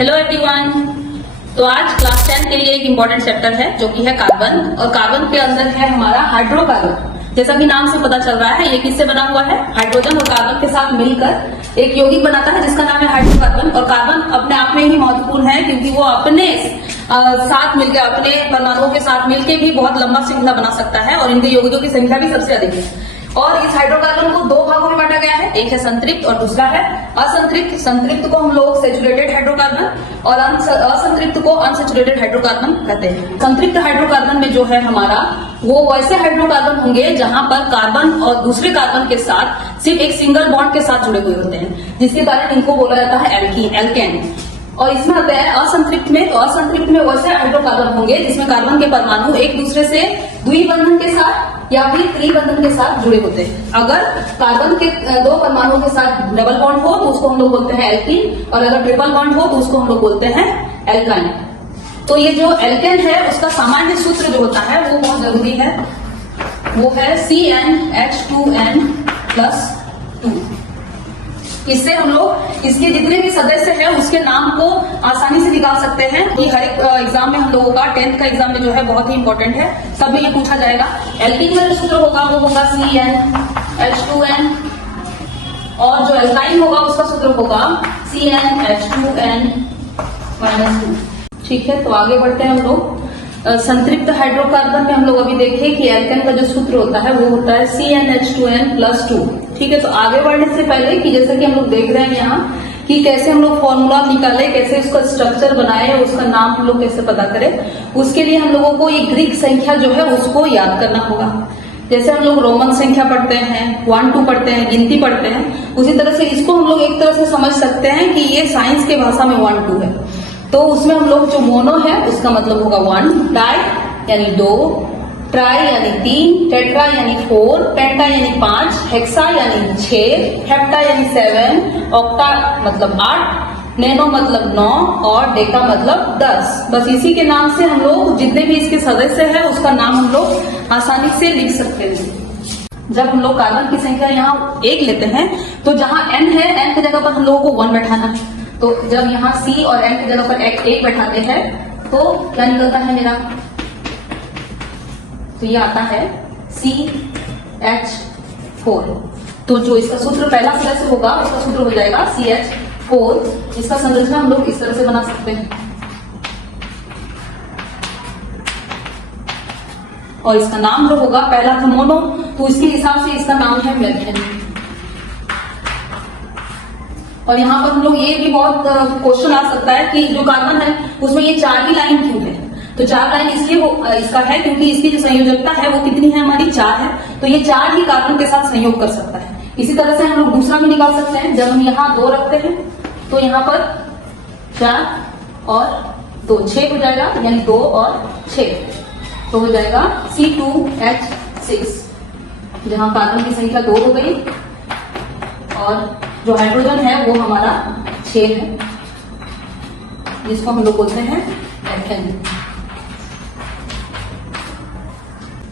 Hello everyone. तो आज class 10 के लिए एक इम्पोर्टेंट चैप्टर है जो कि है कार्बन, और कार्बन के अंदर है हमारा हाइड्रोकार्बन। जैसा कि नाम से पता चल रहा है ये किससे बना हुआ है, हाइड्रोजन और कार्बन के साथ मिलकर एक यौगिक बनाता है जिसका नाम है हाइड्रोकार्बन। और कार्बन अपने आप में ही महत्वपूर्ण है क्योंकि वो अपने साथ मिलकर, अपने परमाणुओं के साथ मिलकर भी बहुत लंबा श्रृंखला बना सकता है और इनके यौगिकों की संख्या भी सबसे अधिक है। और इस हाइड्रोकार्बन को दो भागों में बांटा गया है, एक है संतृप्त और दूसरा है असंतृप्त। संतृप्त को हम लोग सैचुरेटेड हाइड्रोकार्बन और असंतृप्त को अनसैचुरेटेड हाइड्रोकार्बन कहते हैं। संतृप्त हाइड्रोकार्बन में जो है हमारा वो वैसे हाइड्रोकार्बन होंगे जहां पर कार्बन और दूसरे कार्बन के साथ सिर्फ एक सिंगल बॉन्ड के साथ जुड़े हुए होते हैं, जिसके कारण इनको बोला जाता है एल्केन। और इसमें आता है असंतृप्त में, तो असंतृप्त में वैसे हाइड्रोकार्बन होंगे जिसमें कार्बन के परमाणु एक दूसरे से द्विबंधन के साथ या फिर त्रिबंधन के साथ जुड़े होते हैं। अगर कार्बन के दो परमाणुओं के साथ डबल बॉन्ड हो तो उसको हम लोग बोलते हैं एल्कीन, और अगर ट्रिपल बॉन्ड हो तो उसको हम लोग बोलते हैं एल्काइन। तो ये जो एल्केन है उसका सामान्य सूत्र जो होता है वो बहुत जरूरी है, वो है CnH2n+2। इससे हम लोग इसके जितने भी सदस्य हैं उसके नाम को आसानी से निकाल सकते हैं कि हर एक एग्जाम में हम लोगों का 10th का एग्जाम में जो है बहुत ही इंपॉर्टेंट है, सब में ये पूछा जाएगा। एल्कीन का जो सूत्र होगा वो होगा CnH2n, और जो एल्काइन होगा उसका सूत्र होगा CnH2n-2। ठीक है, तो आगे बढ़ते हैं हम लोग। संतृप्त हाइड्रोकार्बन में हम लोग अभी देखें कि एल्केन का जो सूत्र होता है वो होता है CnH2n+2। ठीक है, तो आगे बढ़ने से पहले कि जैसे कि हम लोग देख रहे हैं यहाँ कि कैसे हम लोग फॉर्मूला निकाले, कैसे उसका स्ट्रक्चर बनाए, उसका नाम हम लोग कैसे पता करें, उसके लिए हम लोगों को ये ग्रीक संख्या जो है उसको याद करना होगा। जैसे हम लोग रोमन संख्या पढ़ते हैं, 1 2 पढ़ते हैं, गिनती पढ़ते हैं, उसी तरह से इसको हम लोग एक तरह से समझ सकते हैं कि ये साइंस के भाषा में 1 2 है। तो उसमें हम लोग जो मोनो है उसका मतलब होगा 1, डाई यानी 2, ट्राई यानी 3, टेट्रा यानी 4, पेंटा यानी 5, हेक्सा यानी 6, हेप्टा यानी 7, ऑक्टा मतलब 8, नैनो मतलब 9 और डेका मतलब 10। बस इसी के नाम से हम लोग जितने भी इसके सदस्य हैं उसका नाम हम लोग आसानी से लिख सकते हैं। जब हम लोग कार्बन की संख्या यहाँ 1 लेते हैं तो जहां n है, n की जगह पर हम लोगों को 1 बैठाना। तो जब यहाँ C और N की जगह पर 1 बैठाते हैं तो क्या निकलता है मेरा, तो ये आता है CH4। तो जो इसका सूत्र पहला सदस्य होगा उसका सूत्र हो जाएगा CH4। इसका संरचना हम लोग इस तरह से बना सकते हैं, और इसका नाम जो होगा, पहला था मोनो तो इसके हिसाब से इसका नाम है मेथेन। और यहाँ पर हम लोग ये भी बहुत क्वेश्चन आ सकता है कि जो कार्बन है उसमें ये 4 ही लाइन क्यों है। तो 4 लाइन इसलिए इसका है क्योंकि इसकी जो संयोजकता है वो कितनी है, हमारी 4 है। तो ये 4 ही कार्बन के साथ संयोग कर सकता है। इसी तरह से हम लोग दूसरा भी निकाल सकते हैं। जब हम यहाँ 2 रखते हैं तो यहाँ पर 4 और 2 6 हो जाएगा, यानी 2 और 6 तो हो जाएगा C2H6, जहाँ कार्बन की संख्या 2 हो गई और जो हाइड्रोजन है वो हमारा 6 है, जिसको हम लोग बोलते हैं एल्केन।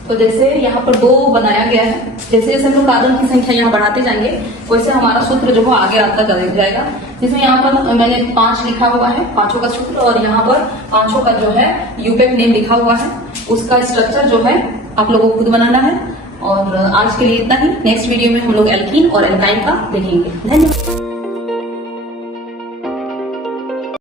तो जैसे यहाँ पर 2 बनाया गया है, जैसे जैसे हम लोग कार्बन की संख्या यहाँ बढ़ाते जाएंगे वैसे हमारा सूत्र जो है आगे आता जाएगा। जिसमें यहाँ पर मैंने 5 लिखा हुआ है, 5 का सूत्र, और यहाँ पर 5 का जो है यूपेक नेम लिखा हुआ है। उसका स्ट्रक्चर जो है आप लोगों को खुद बनाना है। और आज के लिए इतना ही। नेक्स्ट वीडियो में हम लोग एल्कीन और एल्काइन का देखेंगे। धन्यवाद।